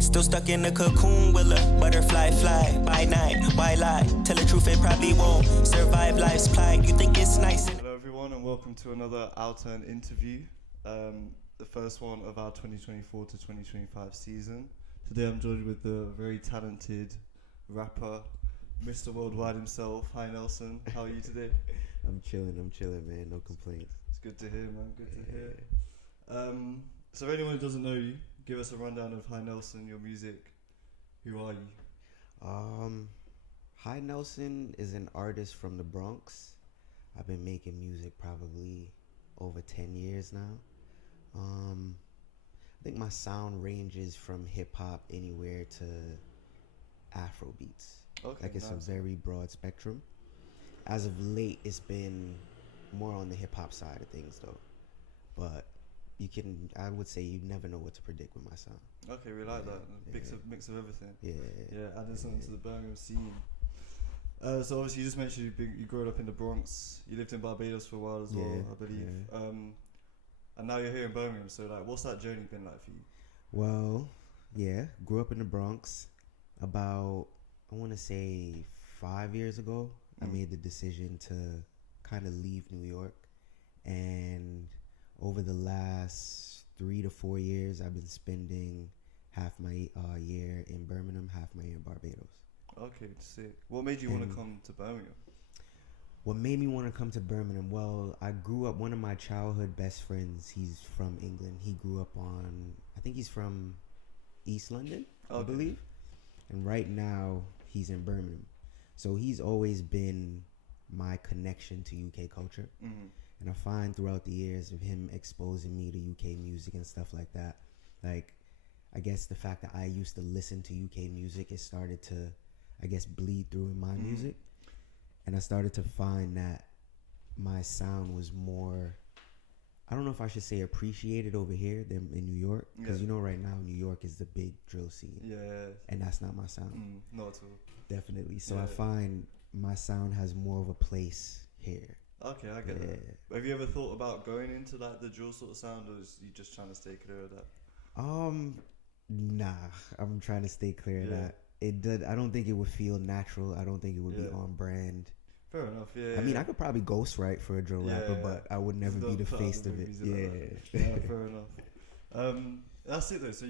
Still stuck in the cocoon, will a butterfly fly by night? Why lie? Tell the truth, it probably won't survive life's plight. You think it's nice? Hello everyone and welcome to another OurTurn interview, the first one of our 2024 to 2025 season. Today I'm joined with the very talented rapper, Mr. Worldwide himself. Hi Nelson, how are you today? I'm chilling, man. No complaints. It's good to hear, man. Good to hear. So if anyone who doesn't know you, give us a rundown of Hi Nelson, your music. Who are you? Hi Nelson is an artist from the Bronx. I've been making music probably over 10 years now. I think my sound ranges from hip hop anywhere to Afro beats. Okay, like it's nice. a very broad spectrum. As of late, it's been more on the hip hop side of things though. But I would say you never know what to predict with my sound. Okay, we like that. Mix of everything. Yeah, adding something to the Birmingham scene. So obviously you just mentioned you grew up in the Bronx. You lived in Barbados for a while as well, I believe. And now you're here in Birmingham. So like, what's that journey been like for you? Well, yeah, grew up in the Bronx. About, I want to say 5 years ago, I made the decision to kind of leave New York. And over the last 3 to 4 years, I've been spending half my year in Birmingham, half my year in Barbados. Okay, sick. What made you want to come to Birmingham? What made me want to come to Birmingham? Well, I grew up, one of my childhood best friends, he's from England. He grew up I think he's from East London, I believe. And right now, he's in Birmingham. So he's always been my connection to UK culture. Mm-hmm. And I find throughout the years of him exposing me to UK music and stuff like that, like, I guess the fact that I used to listen to UK music, it started to, I guess, bleed through in my music. And I started to find that my sound was more, I don't know if I should say appreciated over here than in New York. Because you know right now, New York is the big drill scene. Yeah. And that's not my sound. Not at all. Definitely. So I find my sound has more of a place here. Okay, I get that. Have you ever thought about going into like the drill sort of sound, or is you just trying to stay clear of that? Nah, I'm trying to stay clear of that. I don't think it would feel natural. I don't think it would be on brand. Fair enough. I mean, I could probably ghostwrite for a drill rapper, but I would never be the face of it. Fair enough. That's it though. So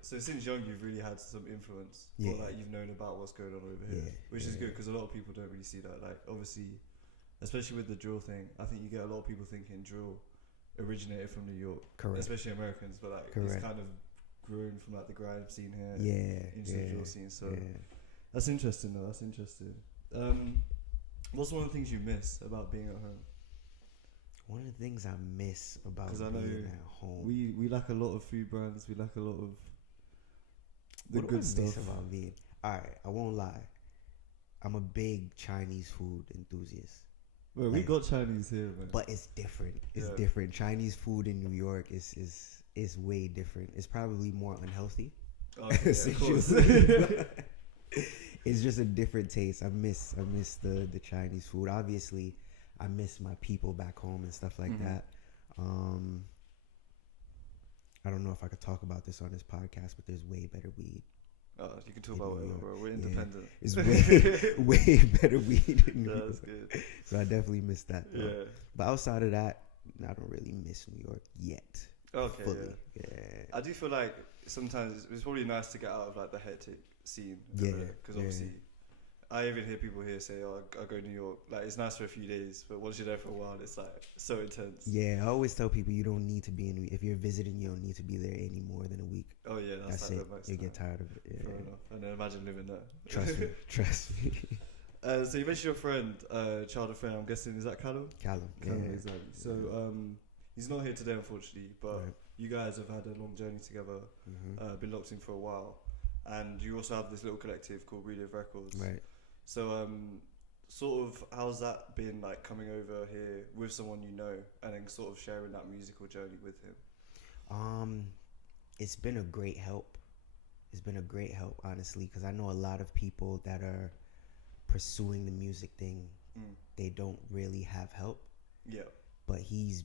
so since young you've really had some influence, or like you've known about what's going on over here, which is good because a lot of people don't really see that. Like obviously, especially with the drill thing, I think you get a lot of people thinking drill originated from New York, especially Americans, but like it's kind of grown from like the grime scene here into the drill scene. So that's interesting though. That's interesting. What's one of the things you miss about being at home? One of the things I miss about being at home. We lack a lot of food brands. We lack a lot of the what good do I stuff. Miss about being? Alright, I won't lie. I'm a big Chinese food enthusiast. Well, we got Chinese here, man. But it's different. It's different. Chinese food in New York is way different. It's probably more unhealthy. Okay, of course. It's just a different taste. I miss the Chinese food. Obviously, I miss my people back home and stuff like that. I don't know if I could talk about this on this podcast, but there's way better weed. You can talk about whatever, bro. We're independent. It's way better weed in New York. That's good. So I definitely miss that. Yeah. But outside of that, I don't really miss New York yet. Okay. Fully. Yeah. I do feel like sometimes it's probably nice to get out of like the hectic scene. Because obviously, I even hear people here say, "Oh, I go to New York." Like it's nice for a few days, but once you're there for a while, it's like so intense. Yeah, I always tell people you don't need to be if you're visiting, you don't need to be there any more than a week. Oh yeah, that's like it. You get tired of it. Yeah. Fair enough. And then imagine living there. Trust me. So you mentioned your friend, childhood friend. I'm guessing is that Callum? Callum, exactly. So he's not here today, unfortunately, but you guys have had a long journey together. Been locked in for a while, and you also have this little collective called Relive Records. Right. So sort of how's that been like coming over here with someone you know, and then sort of sharing that musical journey with him? It's been a great help. It's been a great help, honestly, because I know a lot of people that are pursuing the music thing. They don't really have help. Yeah. But he's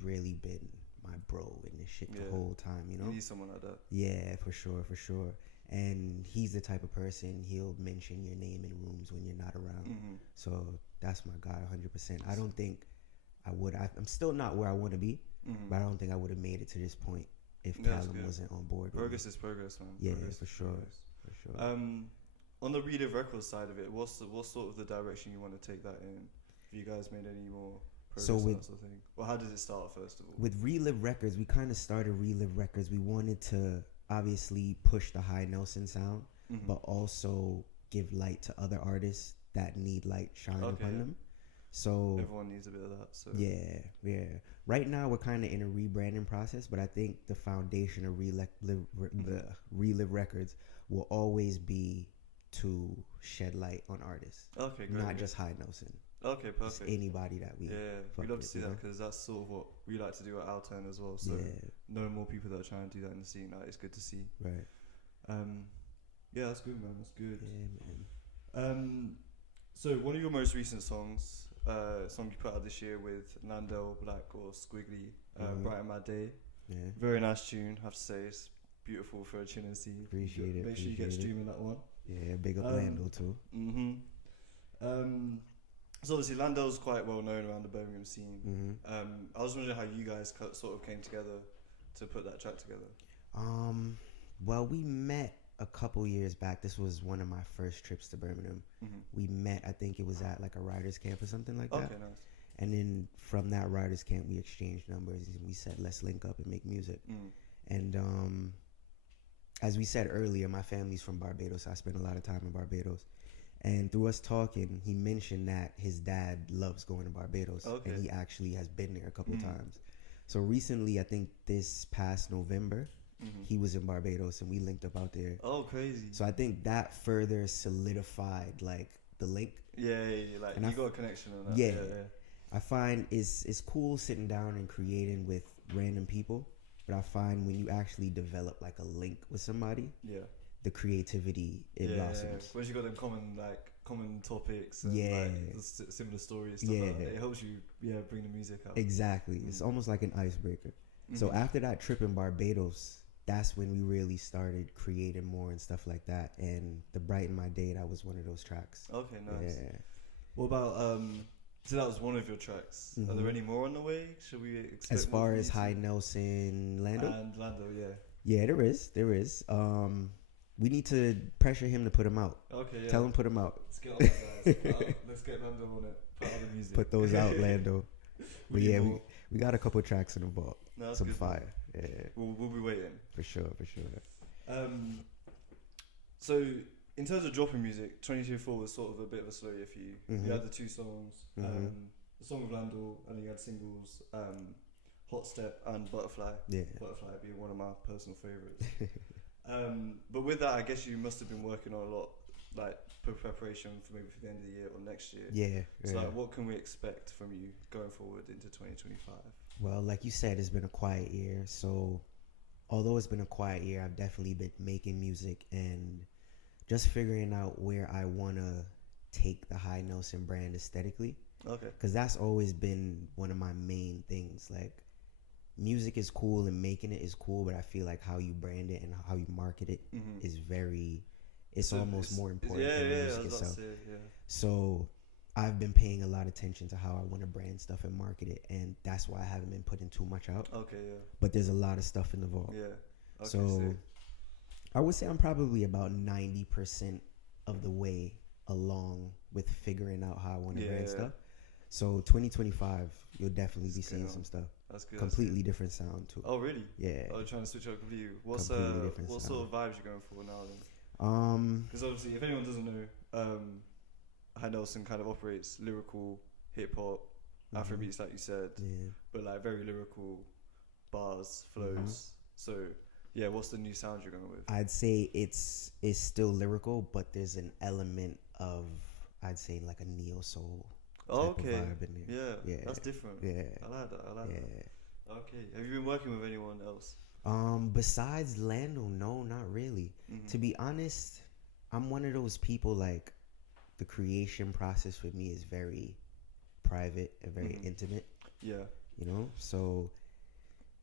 really been my bro in this shit the Yeah. whole time, you know? You need someone like that. Yeah, for sure, for sure. And he's the type of person, he'll mention your name in rooms when you're not around. Mm-hmm. So that's my guy 100%. I don't think I would. I'm still not where I want to be, but I don't think I would have made it to this point if Callum wasn't on board. Progress is progress, man. Yeah, progress for sure. progress. For sure. On the Relive Records side of it, what's sort of the direction you want to take that in? Have you guys made any more progress on that sort of thing? Well, how did it start, first of all? With Relive Records, we kind of started Relive Records. We wanted to obviously push the High Nelson sound, but also give light to other artists that need light shine upon them. So everyone needs a bit of that. So yeah. Right now we're kind of in a rebranding process, but I think the foundation of Relive Records will always be to shed light on artists. Okay, great. Not just High Nelson. Okay, perfect. Just anybody that we we'd love to see that, because that's sort of what we like to do at OurTurn as well. So knowing more people that are trying to do that in the scene, it's good to see. Right. Yeah, that's good, man. That's good. Yeah, man. So one of your most recent songs, song you put out this year with Landel Blaac or Squiggly, Brighten My Day. Yeah. Very nice tune, I have to say. It's beautiful for a chill and see. Appreciate it. Make sure you get streaming that one. Yeah, big up Landel too. So obviously Landel's quite well known around the Birmingham scene. I was wondering how you guys sort of came together to put that track together. Well, we met a couple years back. This was one of my first trips to Birmingham. We met, I think it was at like a writers camp or something like that. Okay, nice. And then from that writers camp, we exchanged numbers and we said, let's link up and make music. And as we said earlier, my family's from Barbados. I spent a lot of time in Barbados. And through us talking, he mentioned that his dad loves going to Barbados. And he actually has been there a couple times. So recently, I think this past November, he was in Barbados and we linked up out there. Oh, crazy. So I think that further solidified like the link. Yeah, like and you got a connection on that. Yeah. I find it's cool sitting down and creating with random people, but I find when you actually develop like a link with somebody, the creativity blossoms. Once you got them common topics and like similar stories, stuff like that, it helps you bring the music out. Exactly. It's almost like an icebreaker. So after that trip in Barbados, that's when we really started creating more and stuff like that. And the Brighten My Day, that was one of those tracks. Okay, nice. Yeah. What about so that was one of your tracks. Are there any more on the way? Should we expect as far as High Nelson, Landel? And Landel, yeah, there is. We need to pressure him to put him out. Okay, yeah. Tell him put him out. Let's get on that, guys. Let's get Landel on it. Put out the music. Put those out, Landel. But yeah, we got a couple tracks in the vault. No, some good, fire. Man. Yeah. We'll be waiting. For sure. So in terms of dropping music, 2024 was sort of a bit of a slow year for you. You had the two songs, the song with Landel, and then you had singles, Hot Step and Butterfly. Yeah. Butterfly being one of my personal favourites. But with that, I guess you must have been working on a lot, like preparation for maybe for the end of the year or next year. Yeah. So like, what can we expect from you going forward into 2025? Well, like you said, it's been a quiet year. So although it's been a quiet year, I've definitely been making music and just figuring out where I want to take the High Nelson brand aesthetically. Okay. Because that's always been one of my main things. Like, music is cool and making it is cool, but I feel like how you brand it and how you market it is very, it's almost more important than the music itself. So I've been paying a lot of attention to how I want to brand stuff and market it, and that's why I haven't been putting too much out. Okay, yeah. But there's a lot of stuff in the vault. Yeah. Okay, so I would say I'm probably about 90% of the way along with figuring out how I want to brand stuff. So 2025, you'll definitely be seeing some stuff. That's good. Completely different sound too. Oh really? Yeah. Oh, trying to switch up completely. What sort of vibes you going for now then? Because obviously, if anyone doesn't know, High Nelson kind of operates lyrical hip hop, Afrobeats, like you said, but like very lyrical bars, flows. So yeah, what's the new sound you're going with? I'd say it's still lyrical, but there's an element of, I'd say, like a neo soul. Okay. Yeah, that's different. Yeah, I like that. Okay. Have you been working with anyone else? Besides Landel, no, not really. To be honest, I'm one of those people, like, the creation process for me is very private and very intimate. Yeah. You know? So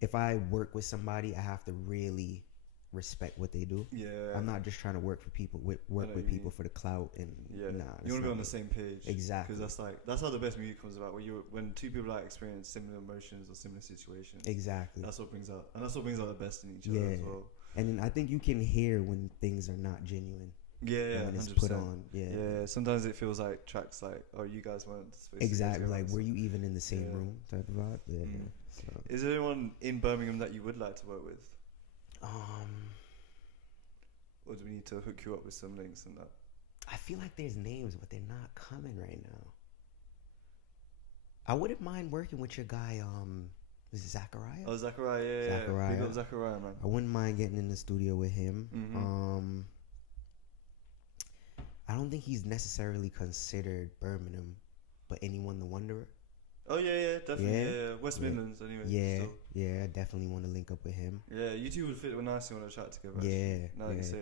if I work with somebody, I have to really respect what they do. Yeah. I'm not just trying to work with people for the clout and nah. You want to be on the same page. Exactly. Because that's how the best music comes about. When two people like experience similar emotions or similar situations. Exactly. That's what brings out the best in each other as well. And then I think you can hear when things are not genuine. Yeah, when it's 100%. put on. Yeah. Sometimes it feels like tracks like, oh, you guys weren't supposed to. Exactly. Like, were you even in the same room? Type of vibe. Yeah. So. Is there anyone in Birmingham that you would like to work with? Or do we need to hook you up with some links and that? I feel like there's names, but they're not coming right now. I wouldn't mind working with your guy, is it Zachariah? Oh, Zachariah, yeah. Big up Zachariah, man. I wouldn't mind getting in the studio with him. Mm-hmm. I don't think he's necessarily considered Birmingham, but Anyone the Wanderer. Oh, yeah, definitely. Yeah. West Midlands, anyway. Yeah, I definitely want to link up with him. Yeah, you two would fit nicely on a chat together. Yeah,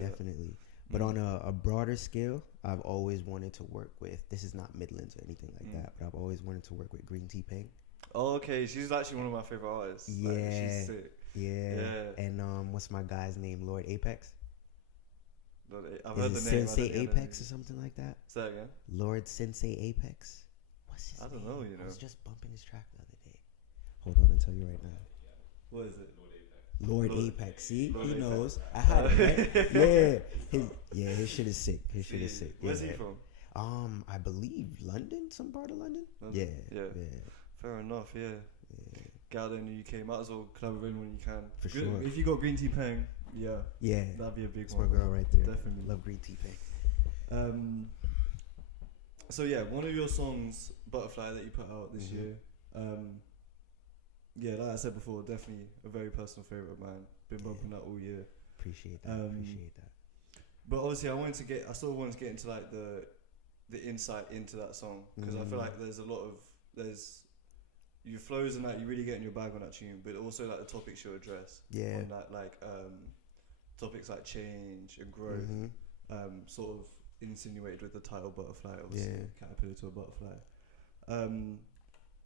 definitely. But on a broader scale, I've always wanted to work with, this is not Midlands or anything like that, but I've always wanted to work with Green Tea Peng. Oh, okay. She's actually one of my favorite artists. Yeah. Like, she's sick. Yeah. And what's my guy's name? Lord Apex? I've heard the name. Sensei Apex or something like that? Say that again? Lord Sensei Apex? What's his name? I don't know, I was just bumping his track the other day. Hold on, I'll tell you right now. What is it? Lord Apex. See? Lord he Apex. knows. I had it, right? His shit is sick. Where's he from? I believe London, some part of London. Yeah. Fair enough, yeah. Get out there in the UK, might as well collaborate when you can. For sure. If you got Green Tea Peng, yeah, that'd be a big one. That's my girl right there. Definitely. Love Green Tea Peng. So yeah, one of your songs, Butterfly, that you put out this year. Like I said before, definitely a very personal favorite of mine. Been bumping that all year. Appreciate that. But obviously, I sort of wanted to get into like the insight into that song, because I feel like there's your flows and that you really get in your bag on that tune, but also like the topics you address. Yeah. On that, like topics like change and growth, sort of insinuated with the title Butterfly, obviously caterpillar to a butterfly.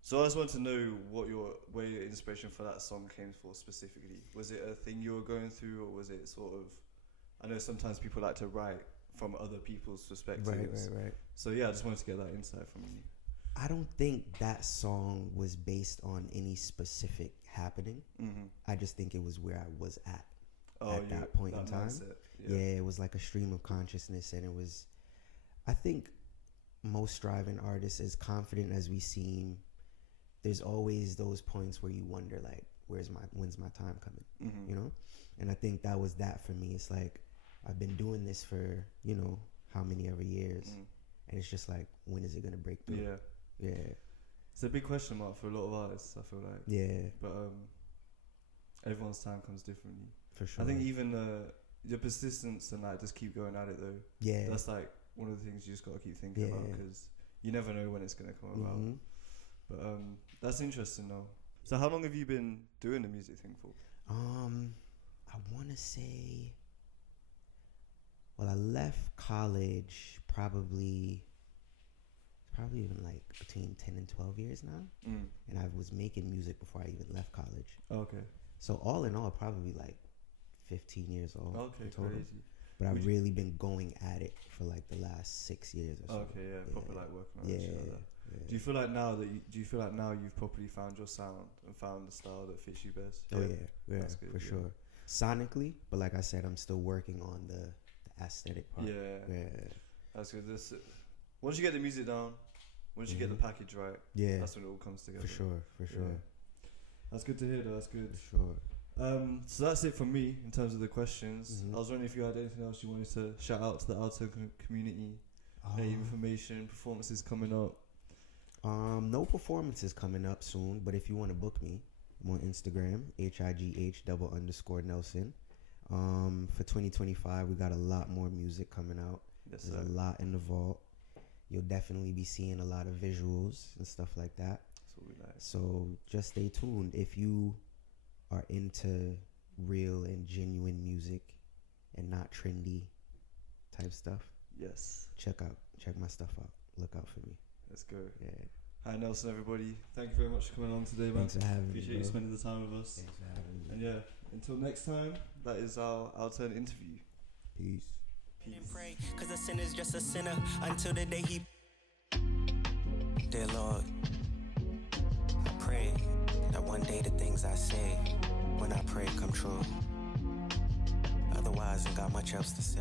So I just want to know where your inspiration for that song came for specifically. Was it a thing you were going through, or was it sort of? I know sometimes people like to write from other people's perspectives. Right. So yeah, I just wanted to get that insight from you. I don't think that song was based on any specific happening. I just think it was where I was at that point in time. Yeah, it was like a stream of consciousness, and it was. I think most striving artists, as confident as we seem, there's always those points where you wonder, like, when's my time coming? You know? And I think that was that for me. It's like, I've been doing this for, how many ever years. And it's just like, when is it going to break through? Yeah. It's a big question mark for a lot of artists, I feel like. Yeah. But everyone's time comes differently. For sure. I think even your persistence and like just keep going at it though. Yeah. That's like one of the things you just got to keep thinking about, because you never know when it's going to come about. But that's interesting though. So how long have you been doing the music thing for? I want to say, well, I left college probably even like between 10 and 12 years now. And I was making music before I even left college. Okay. So all in all, probably like 15 years old. Okay, crazy. But I've really been going at it for like the last 6 years or so. Okay, proper like working on it. Do you feel like now you've properly found your sound and found the style that fits you best? Oh yeah, that's good, for sure. Sonically, but like I said, I'm still working on the aesthetic part. Yeah, that's good. Once you get the music down, once you get the package right, that's when it all comes together. For sure. That's good to hear, though. That's good. For sure. So that's it from me in terms of the questions. I was wondering if you had anything else you wanted to shout out to the OurTurn community. Any information, performances coming up? No performances coming up soon, but if you want to book me, I'm on Instagram, HIGH_Nelson. For 2025, we got a lot more music coming out. There's a lot in the vault. You'll definitely be seeing a lot of visuals and stuff like that. That's what we like. So just stay tuned. If you are into real and genuine music and not trendy type stuff, check my stuff out. Look out for me. Let's go. Yeah. Hi Nelson, everybody. Thank you very much for coming along today, man. Thanks for having me. Appreciate you spending the time with us. Thanks for having me. And yeah, until next time, that is our OurTurn interview. Peace. Pray, cause a sinner is just a sinner until the day he. Dear Lord, I pray that one day the things I say when I pray come true. Otherwise, I got much else to say.